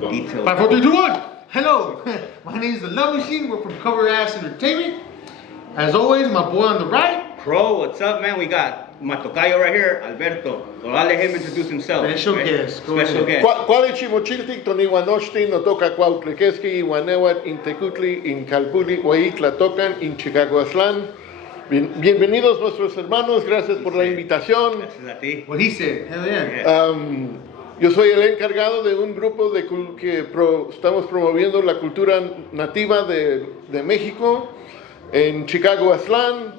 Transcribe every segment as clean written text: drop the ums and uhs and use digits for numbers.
Detail. 5, 4, 3, 2, 1. Hello, my name is The Love Machine. We're from Cover Ass Entertainment. As always, my boy on the right. Pro, what's up, man? We got my tocayo right here, Alberto. So I'll let him introduce himself. Special guest. Special guest. Cuali chimochiltic, tonihuanochtin, no toca cuautlequesqui, Iwanewat, Intecutli, Incalpuli, Huaitla tocan, in Chicagotitlan. Bienvenidos nuestros hermanos, gracias por la invitación. Gracias a ti. What he said. Hell yeah. Yo soy el encargado de un grupo que estamos promoviendo la cultura nativa de México en Chicagotitlan.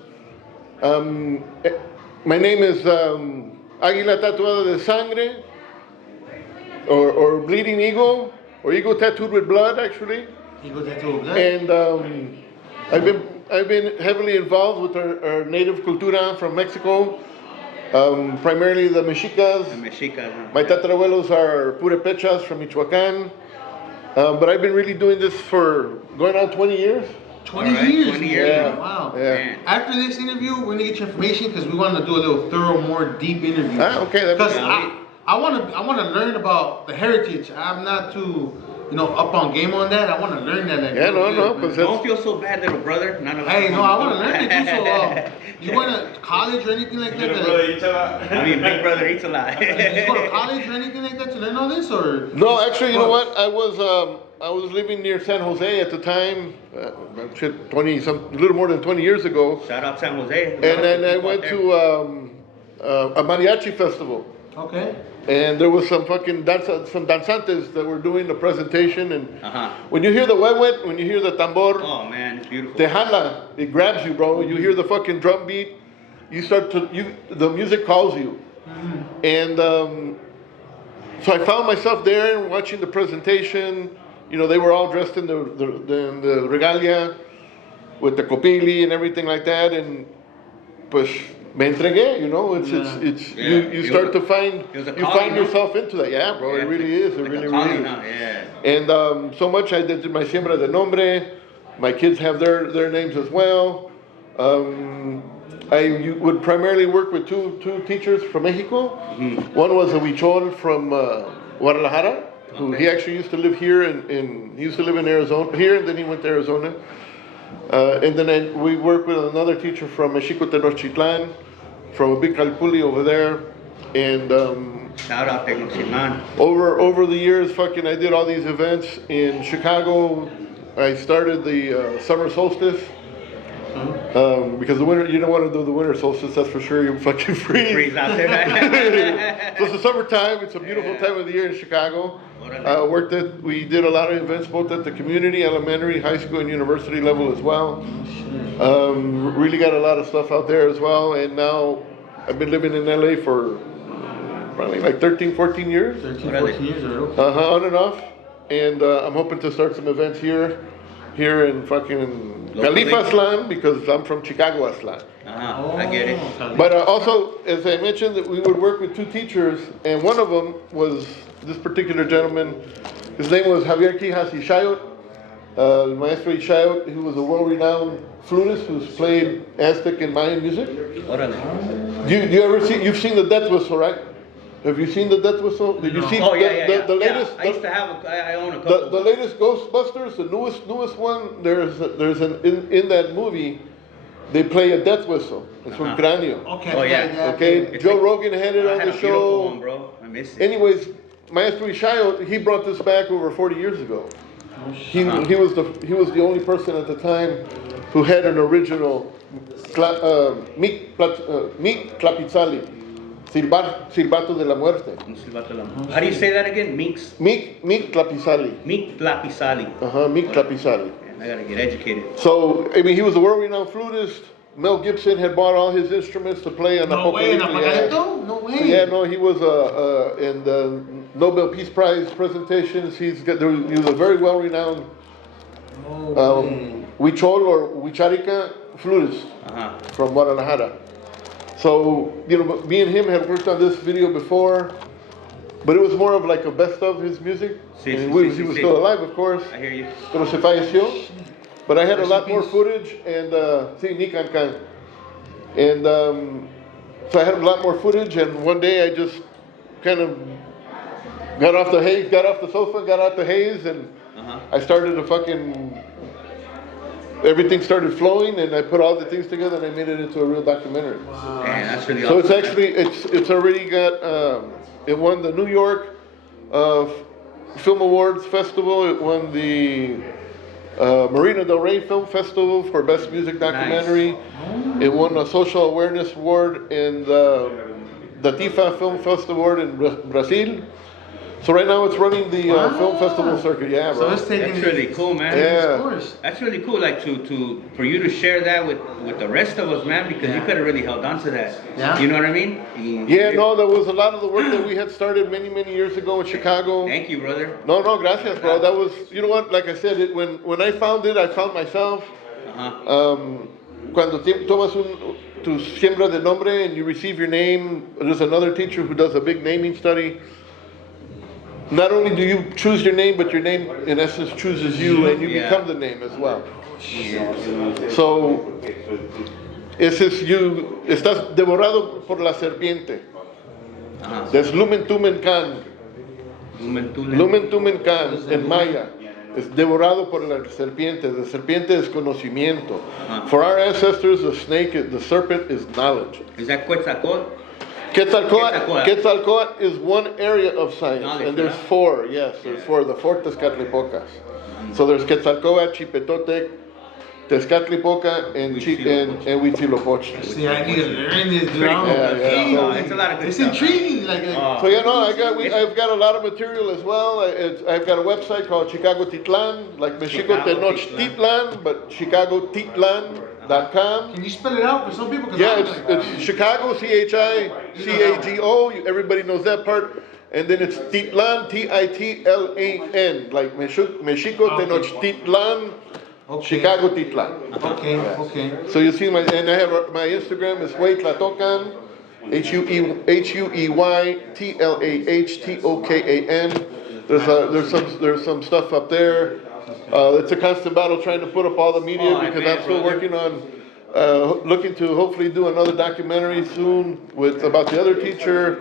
My name is Águila Tatuada de Sangre, or Bleeding Eagle, or Eagle Tattooed with Blood, actually. Eagle Tattooed with Blood. And I've been heavily involved with our native cultura from Mexico. Primarily the Mexicas. The Mexicas. My tatarabuelos are Purépechas from Michoacán. But I've been really doing this for going on 20 years. 20 Right, years. 20 years. Yeah. Wow. Yeah. Man. After this interview, we're gonna get your information because we want to do a little thorough, more deep interview. Okay. Because I want to learn about the heritage. I'm not too, up on game on that. I want to learn that. Yeah, no, man. because Don't feel so bad, little brother. Not Hey, no, I want to learn it. So, you went to college or anything like that? I mean, big brother eats a lot. Did you go to college or anything like that to learn all this, or? No, actually, you know what? I was living near San Jose at the time, a little more than 20 years ago. Shout out San Jose. And then I went to a mariachi festival. Okay. And there was some danzantes that were doing the presentation. And when you hear the huehuet, when you hear the tambor, Oh man, it's beautiful. te jala, it grabs you, bro. You hear the fucking drum beat, the music calls you. And so I found myself there watching the presentation. They were all dressed in the regalia with the copili and everything like that. And pues me entregué, you start to find yourself into that. Yeah, bro, it really is. It really is. Yeah. And so much I did my siembra de nombre. My kids have their names as well. I would primarily work with two teachers from Mexico. One was a huichol from Guadalajara, who he actually used to live here, and he used to live in Arizona here, and then he went to Arizona. And then we worked with another teacher from Chicagotitlan, from a big calpuli over there. And Shout out Tecnocitlan. over the years, I did all these events in Chicago. I started the summer solstice. Because the winter, you don't want to do the winter solstice, that's for sure. You're fucking freeze out there. So it's the summertime. It's a beautiful time of the year in Chicago. We did a lot of events both at the community, elementary, high school, and university level as well. Really got a lot of stuff out there as well. And now I've been living in LA for probably like 13, 14 years. 13, 14 years already. On and off. And I'm hoping to start some events here in fucking Califaslan, because I'm from Chicagotitlan. I get it. But also, as I mentioned, that we would work with two teachers, and one of them was this particular gentleman. His name was Javier Quijas Ishayot, Maestro Ishayot. He was a world-renowned flutist who's played Aztec and Mayan music. You've seen the death whistle, right? Have you seen the death whistle? Did you see the latest? I used to have. I own a couple. The latest Ghostbusters, the newest one. There's in that movie, they play a death whistle. It's from Cráneo. Okay. Oh yeah. Okay. Joe Rogan had it on the show. One, bro. I miss it. Anyways, Maestro Ishayot, he brought this back over 40 years ago. He was the only person at the time who had an original Mic Tlapitzali. Silbato de la Muerte. How do you say that again? Mic Tlapitzali. Mic Tlapitzali. Mic Tlapitzali. I gotta get educated. So, he was a world-renowned flutist. Mel Gibson had bought all his instruments to play on the No way, no way. Yeah, no, he was in the Nobel Peace Prize presentations. He was a very well-renowned huichol or huicharica flutist from Guadalajara. So, me and him had worked on this video before, but it was more of like a best of his music. He was still alive, of course. I hear you. Pero se falleció. But I had a lot more footage, and so I had a lot more footage, and one day I just kind of got off the haze, got off the sofa, got out the haze, and Uh-huh. I started to everything started flowing, and I put all the things together, and I made it into a real documentary. Man, that's really So awesome. it's actually, it's already got, it won the New York Film Awards Festival, it won the Marina Del Rey Film Festival for Best Music Documentary. Nice. It won a Social Awareness Award in the TIFA Film Festival Award in Brazil. So right now it's running the film festival circuit. Yeah, bro. So it's taking. That's really cool, man. Yeah. That's really cool. Like for you to share that with the rest of us, man, because you could have really held on to that. Yeah. You know what I mean? Yeah, no, there was a lot of the work that we had started many years ago in Chicago. Thank you, brother. No, gracias, bro. That was, you know what? Like I said, when I found it, I found myself. Cuando tomas tu siembra de nombre and you receive your name, there's another teacher who does a big naming study. Not only do you choose your name, but your name in essence chooses you, and you become the name as well. So, ese es you, estás devorado por la serpiente. Des lumen tumen can. Lumen tumen can en maya. Es devorado por la serpiente. The serpiente es conocimiento. For our ancestors, the serpent is knowledge. Is that Quetzalcoatl? Quetzalcoatl is one area of science, and there's four. Yes, there's four. The four Tezcatlipocas. So there's Quetzalcoatl, Chipetotec, Tezcatlipoca, and Huitzilopochtli. See, I need to learn this, dude. Yeah. It's a lot of good It's stuff. intriguing. So yeah, no, I've got a lot of material as well. I've got a website called Chicagotitlan, like Mexico Tenochtitlan, but Chicagotitlan.com. Can you spell it out for some people? Yeah, it's Chicago, Chicago. Everybody knows that part. And then it's Titlan, Titlan, like Mexico Tenochtitlan, Chicagotitlan. Okay. So you see and I have my Instagram is Hueytlatocan, HUEYTLAHTOKAN. There's some stuff up there. It's a constant battle trying to put up all the media because I'm still working on looking to hopefully do another documentary soon about the other teacher.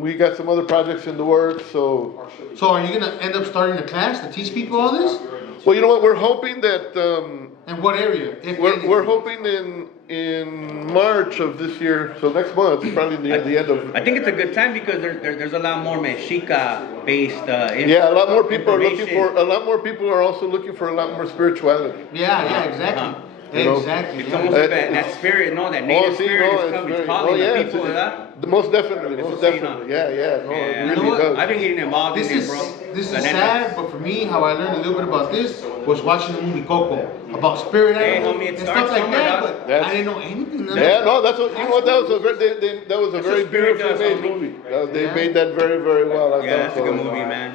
We got some other projects in the works. So are you gonna end up starting a class to teach people all this? Well, you know what? We're hoping that. In what area? We're hoping in March of this year, so next month, probably the end of. I think it's a good time because there's a lot more Mexica-based. Yeah, a lot more people are looking for. A lot more people are also looking for a lot more spirituality. Yeah, exactly. Exactly. It's almost that spirit, that native spirit is calling the people, ¿verdad? Most definitely. Yeah. No, it really does. I've been getting involved in it, bro. This is sad, but for me, how I learned a little bit about this was watching the movie Coco about spirit animals and stuff like that. But I didn't know anything. That's what you know. What that was a very beautifully made movie. They made that very well. Yeah, that's a good movie, man.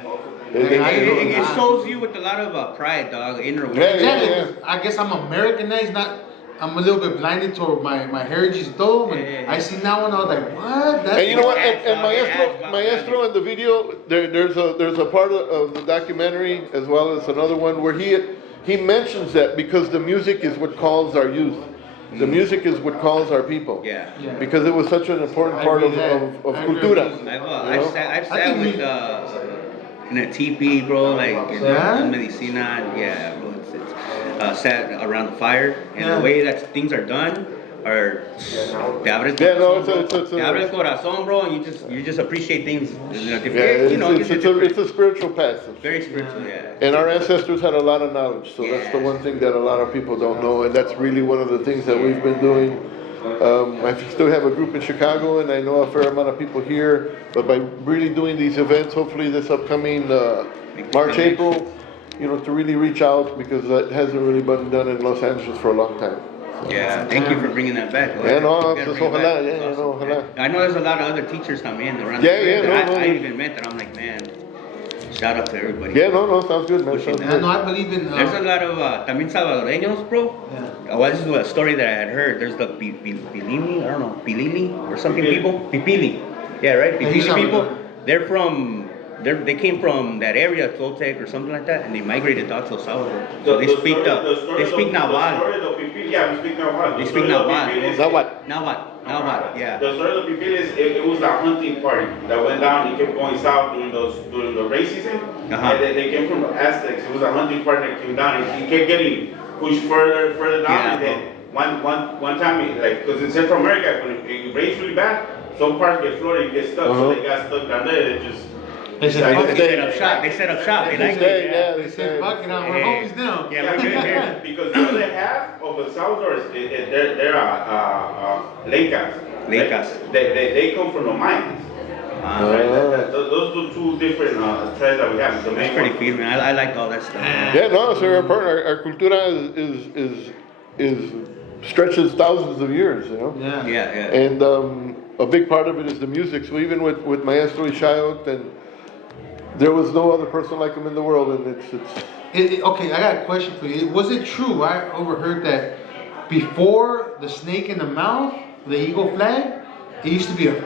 It shows you with a lot of pride, dog, inner work. Yeah. I guess I'm Americanized, I'm a little bit blinded toward my heritage though. I see now and I was like, what? And you know what? And Maestro in the video, there's a part of the documentary as well as another one where he mentions that because the music is what calls our youth. The music is what calls our people. Yeah. Because it was such an important part of cultura. I've sat with in a teepee, bro, like in Medicina, bro. It's sat around the fire, and the way that things are done are te abres corazón, bro, and you just appreciate things in a different. It's a spiritual path. Very spiritual, And our ancestors had a lot of knowledge, so that's the one thing that a lot of people don't know, and that's really one of the things that we've been doing. I still have a group in Chicago, and I know a fair amount of people here. But by really doing these events, hopefully this upcoming March, April, to really reach out because that hasn't really been done in Los Angeles for a long time. Yeah, thank you for bringing that back. I know there's a lot of other teachers around the I even met that. I'm like, man, shout out to everybody. Yeah, sounds good, man. I believe in. There's a lot of también salvadoreños, bro. Well, this is a story that I had heard. There's the Pilini, I don't know, Pilini or something people. Pipili. Yeah, right? Pipili people. They came from that area, Toltec or something like that, and they migrated out to El Salvador. So they speak Nahuatl. Yeah, we speak Nahuatl. They speak Nahuatl. Nahuatl. Nahuatl. Yeah. The story of the Pipiles, it was a hunting party that went down. It kept going south during the rain season, and they came from the Aztecs. It was a hunting party that came down. It kept getting pushed further down, and then one time, because in Central America, when it rains really bad, some parts get flooded and get stuck. So they got stuck down there. It just They set up shop. They like it. Yeah, They said, fuck it, we're homies now. Yeah, we're good here. Because the other half of El Salvador, they're Lecas. They come from the Mayans. Right? Those are two different tribes that we have. That's pretty cool, man. I like all that stuff. Yeah, no, so our cultura is stretches thousands of years, you know. Yeah. And a big part of it is the music. So even with Maestro Ishayot, and there was no other person like him in the world, and it's. Okay, I got a question for you. Was it true? I overheard that before the snake in the mouth, the eagle flag, it used to be a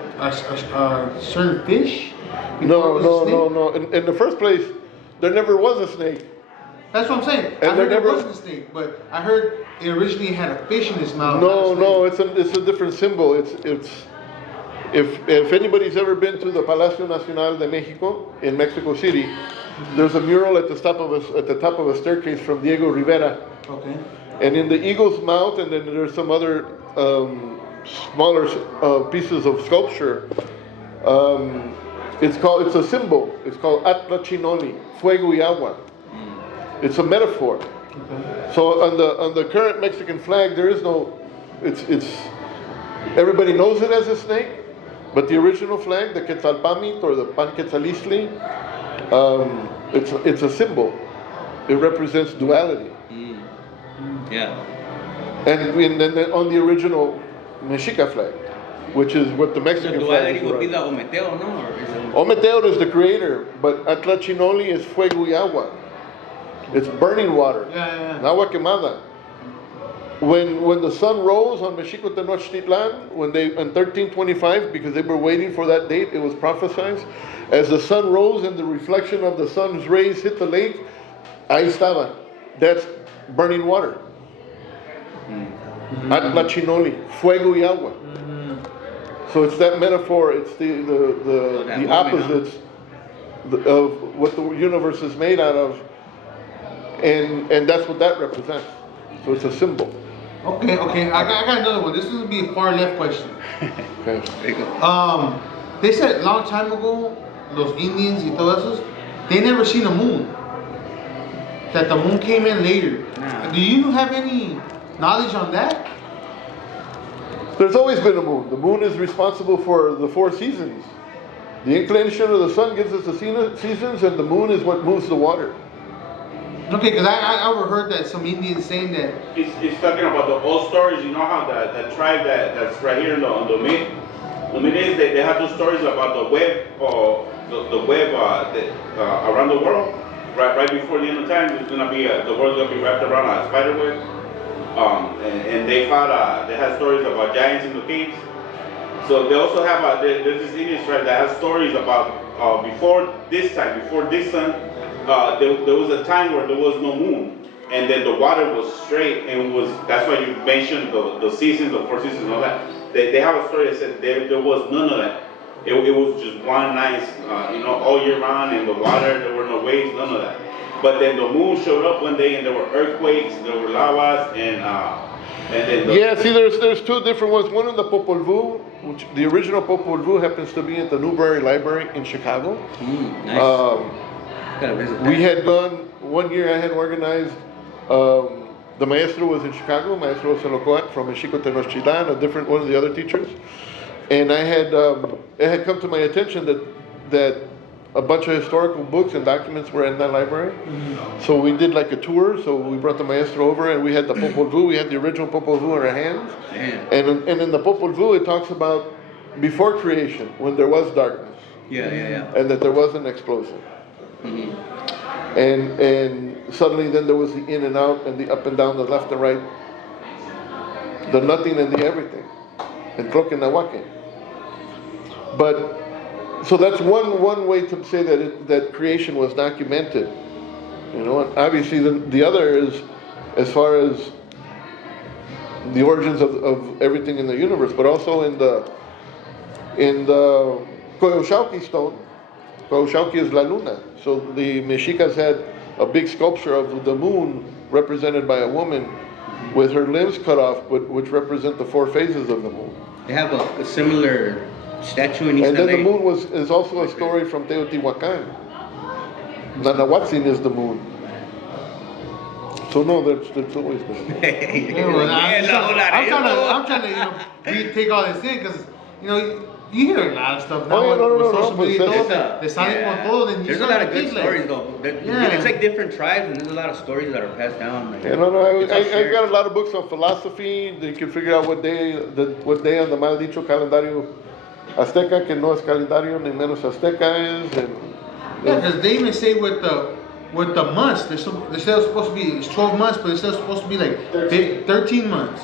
certain fish. No. In the first place, there never was a snake. That's what I'm saying. And I heard there there never- was a snake, but I heard it originally had a fish in its mouth. No, it's a different symbol. It's if anybody's ever been to the Palacio Nacional de Mexico in Mexico City, there's a mural at the top of a staircase from Diego Rivera. Okay. And in the eagle's mouth, and then there's some other smaller pieces of sculpture. It's a symbol. It's called Atla Chinoli, fuego y agua. It's a metaphor. Okay. So on the current Mexican flag, there is no. It's everybody knows it as a snake, but the original flag, the Quetzalpamit or the Panquetzalistli, it's a symbol. It represents duality. Yeah. And then on the original Mexica flag, which is what the Mexican The flag duality is. would be the Ometeo, no? Or is it... Ometeo is the creator, but Atlachinoli is fuego y agua. It's burning water. Yeah. Agua quemada. When the sun rose on Chicagotitlan, when they in 1325, because they were waiting for that date, it was prophesied. As the sun rose and the reflection of the sun's rays hit the lake, ahí estaba. That's burning water. Atlachinoli, fuego y agua. So it's that metaphor. It's the opposites of what the universe is made out of, and that's what that represents. So it's a symbol. Okay. I got another one. This is gonna be a far left question. Okay. There you go. They said a long time ago, los Indians y todos esos, they never seen a moon. That the moon came in later. Nah. Do you have any knowledge on that? There's always been a moon. The moon is responsible for the 4 seasons. The inclination of the sun gives us the seasons, and the moon is what moves the water. Okay, because I overheard that some Indians saying that. It's talking about the old stories. You know how the tribe that's right here on the mid is they have those stories about the web around the world. Right before the end of time, it's gonna be the world's gonna be wrapped around a spider web. And they found they had stories about giants in the caves. So they also have there's this Indian tribe that has stories about before this sun. There was a time where there was no moon, and then the water was straight, and that's why you mentioned the seasons, the 4 seasons, and all that. They have a story that said there was none of that. It was just one nice, all year round, and the water, there were no waves, none of that. But then the moon showed up one day, and there were earthquakes, there were lavas, and then there's 2 different ones. One in the Popol Vuh, which the original Popol Vuh happens to be at the Newberry Library in Chicago. Nice. Gotta visit that. We had gone one year. I had organized. The maestro was in Chicago. Maestro Celocoat from Chicagotitlan, one of the other teachers, and I had it had come to my attention that a bunch of historical books and documents were in that library. So we did like a tour. So we brought the maestro over, and we had the Popol Vuh. We had the original Popol Vuh in our hands. Damn. And in the Popol Vuh, it talks about before creation, when there was darkness. Yeah. And that there was an explosion. Mm-hmm. And suddenly then there was the in and out and the up and down, the left and right, the nothing and the everything, and Tloquenahuaque. But so that's one way to say that creation was documented, and obviously the other is as far as the origins of everything in the universe, but also in the Coyoshauqui stone. Coyoshauqui is La Luna. So the Mexicas had a big sculpture of the moon represented by a woman with her limbs cut off, but which represent the 4 phases of the moon. They have a similar statue in East And then LA. the moon is also a story from Teotihuacan. Nanahuatzin is the moon. So no, that's always been. I'm trying to take all this in because you hear a lot of stuff now. Oh, yeah, no, social media, but they salen con todo, then you There's a start lot of to good think, stories though. It's like different tribes, and there's a lot of stories that are passed down. Like, I got a lot of books on philosophy. You can figure out what day on the mal dicho calendario Azteca, que no es calendario ni menos Azteca is. Because they even say with the months, they're still supposed to be, it's 12 months, but it's still supposed to be like 13 months.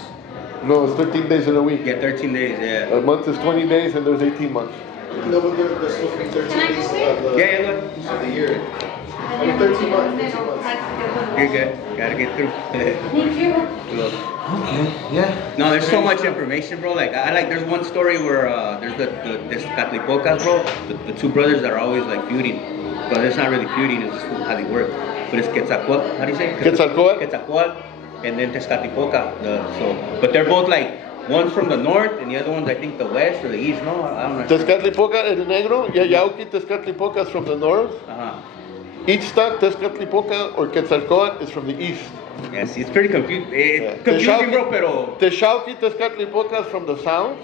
No, it's 13 days in a week. Yeah, 13 days, yeah. A month is 20 days and there's 18 months. No, but there's supposed to be 13 days of the year. I mean, 13 months. You're good. Gotta get through. Okay, yeah. No, there's so much information, bro. Like, there's one story where there's there's Catlipocas, bro. The 2 brothers that are always like feuding. But it's not really feuding, it's just how they work. But it's Quetzalcoatl, how do you say it? Quetzalcoatl, and then Tezcatlipoca. But they're both like, one's from the north, and the other one's I think the west or the east, no? I don't know. Tezcatlipoca, el negro, Yayauqui, Tezcatlipoca is from the north. Ixtac, Tezcatlipoca, or Quetzalcoatl is from the east. Yeah, see, it's pretty confusing, bro, pero... Texauqui, Tezcatlipoca is from the south.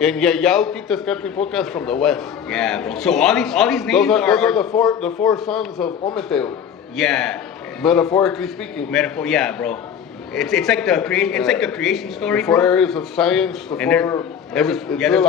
And Yayauqui, Tezcatlipoca is from the west. Yeah, bro. So all these names those are the four sons of Ometeo. Yeah. Metaphorically speaking. Yeah, bro. It's like the creation. It's like the creation story. The 4 bro. areas of science. There's a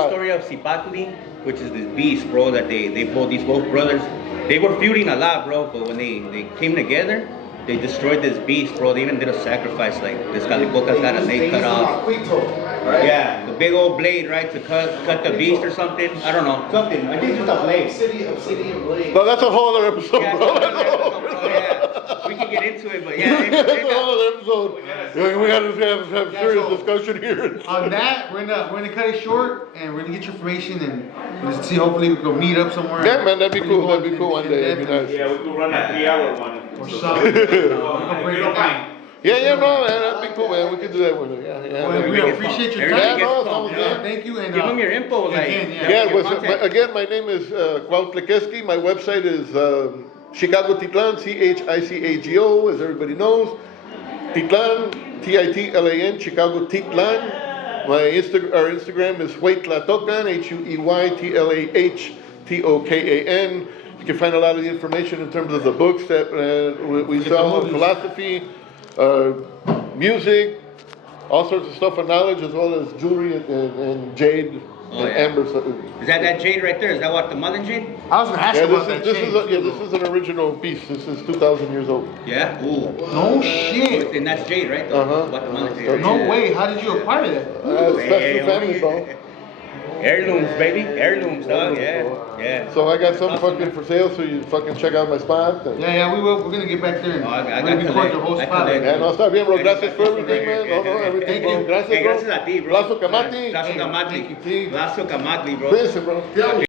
story of Zipatli, which is this beast, bro. That these both brothers, they were feuding a lot, bro. But when they came together, they destroyed this beast, bro. They even did a sacrifice, like this Calipoca's got a leg cut off. Right? Yeah, the big old blade, right, to cut the beast or something. I don't know, something. I think it's just a blade. Obsidian blade. No, that's a whole other episode, Yeah, bro. yeah. We can get into it, but yeah. That's a whole other episode. We gotta have serious discussion here. On that, we're gonna cut it short, and we're gonna get your information, and we'll see. Hopefully, we can meet up somewhere. Yeah, man, that'd be cool. That'd be cool one day. That'd be nice. Yeah, we could run a 3-hour one. Or something. If you don't mind. Yeah, no, man, that'd be cool, man. We could do that one. Yeah. Well, we appreciate your time. Yeah, no, Thank you. And Give them your info, like. Again, my name is Cuautlequesqui. My website is Chicagotitlan, Chicago, as everybody knows. Titlan, Titlan, Chicagotitlan. My Instagram is Hueytlatocan, Huytlahtocan. You can find a lot of the information in terms of the books that we sell on philosophy, music, all sorts of stuff and knowledge, as well as jewelry and jade and amber. Is that jade right there? Is that what the mother jade? I was gonna ask you about that. This is an original piece. This is 2,000 years old. Yeah. Ooh. No shit. And that's jade, right? What the mother jade. Right? No way. How did you acquire that? Special family, bro. Heirlooms, baby. Heirlooms, dog. Yeah. So I got something fucking for sale, so you fucking check out my spot. Yeah, we will. We're gonna get back there. I We're gonna record the whole spot. Yeah, no, está bien, bro. Gracias for everything, man. No, everything, bro. Gracias, bro. Gracias a ti, bro. Lazo Camatli. Lazo Camatli. Sí. Lazo Camatli, bro. Cuídense, bro.